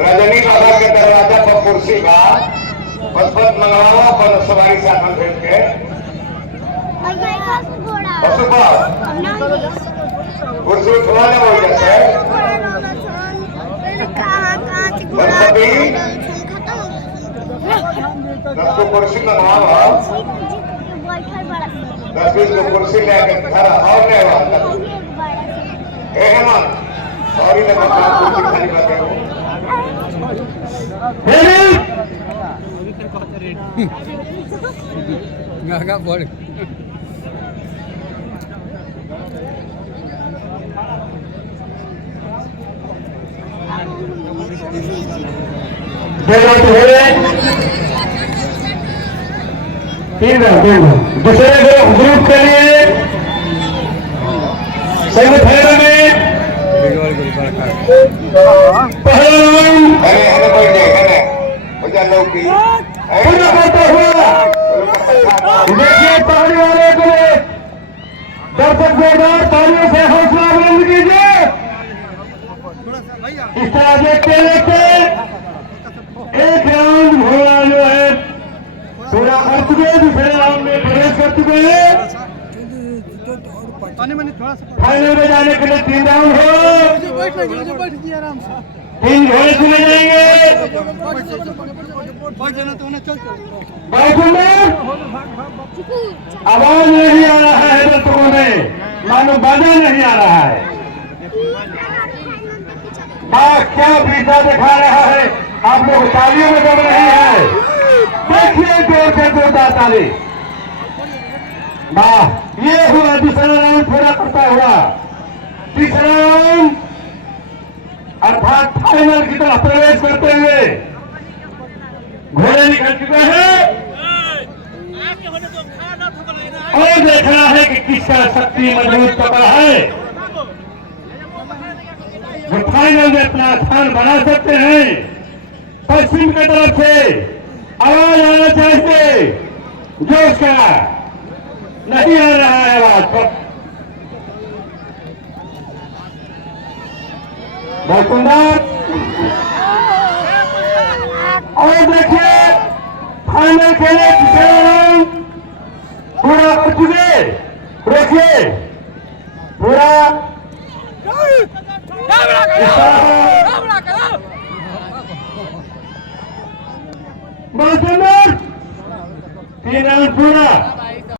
रजनी बाबा के दरवाजा पर कुर्सी बा पशुपत मंगवावा पर सवारी साधन भेज के पशुपत कुर्सी उठवाने हो जाते सबको कुर्सी मंगवावा 10-20 को कुर्सी लेके खड़ा और नहीं हुआ हेमंत सॉरी मैं कुर्सी खाली बात है गागा बोल दूसरे ग्रुप के लिए संगत में देखिए पहाड़ी वाले को दर्शक जोरदार तालियों से हौसला बुलंद कीजिए। इस तरह देखते देखते एक राउंड घोड़ा जो है पूरा कर चुके हैं, दूसरे राउंड में प्रवेश कर चुके हैं। फाइनल में जाने के लिए 3 राउंड हो, 3 घोड़े चुने जाएंगे। बहुत सुंदर आवाज नहीं आ रहा है दर्शकों में, मानो बाजा नहीं आ रहा है। बाघ क्या पीछा दिखा रहा है, आप लोग तालियों में दम रहे हैं। देखिए जोर से जोरदार ताली। वाह, ये हुआ दूसरा राउंड पूरा करता हुआ। तीसरा राउंड अर्थात फाइनल की तरफ प्रवेश करते हुए घोड़े निकल चुके हैं और देखना है कि किसका शक्ति मजबूत पकड़ है जो फाइनल में अपना स्थान बना सकते हैं। पश्चिम की तरफ से आवाज आना चाहिए, जोश का नहीं आ रहा है आवाज। बहुत सुंदर। और देखिए फाइनल खेले पूरा कर चुके। देखिए पूरा बहुत सुंदर 3 राउंड पूरा।